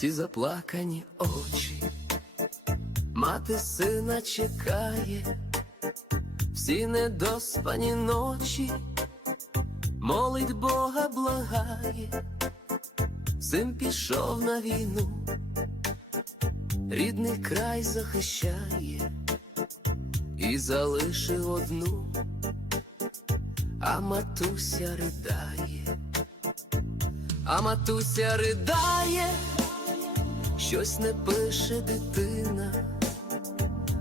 ті заплакані очі, мати сина чекає, всі недоспані ночі, молить Бога благає, син пішов на війну, рідний край захищає. І залишив одну, а матуся ридає. А матуся ридає, щось не пише дитина,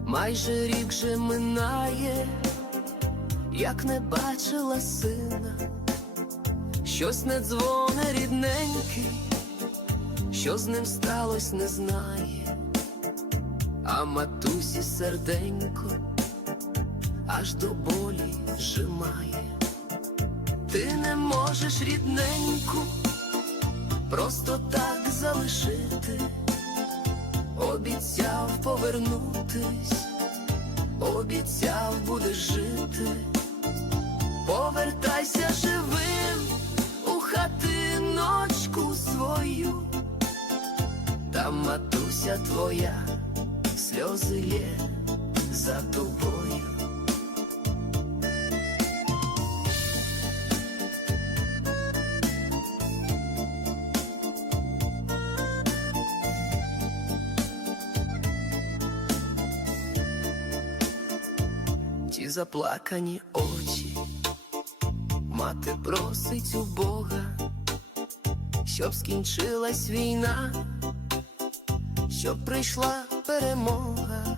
майже рік же минає, як не бачила сина, щось не дзвоне рідненький, що з ним сталось, не знає, а матусі серденько аж до болі зжимає. Ти не можеш рідненьку просто так залишити, обіцяв повернутись, обіцяв будеш жити, повертайся живим у хатиночку свою, там матуся твоя, сльози є за тобою. Ті заплакані очі, мати просить у Бога, щоб скінчилась війна, щоб прийшла перемога,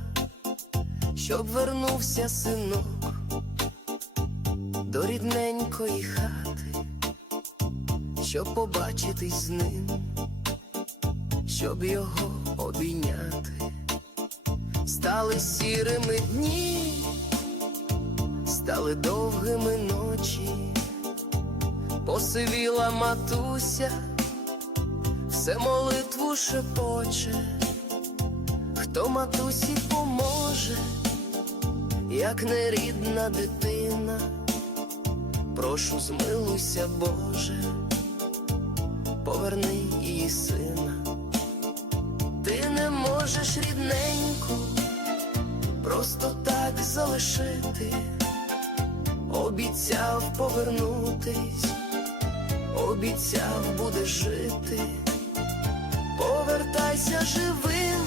щоб вернувся синок до рідненької хати, щоб побачитись з ним, щоб його обійняти. Стали сірими дні, стали довгими ночі, посивіла матуся, все молитву шепоче, хто матусі поможе, як нерідна дитина, прошу змилуйся, Боже, поверни її сина. Ти не можеш рідненьку просто так залишити, обіцяв повернутись, обіцяв буде жити, повертайся живим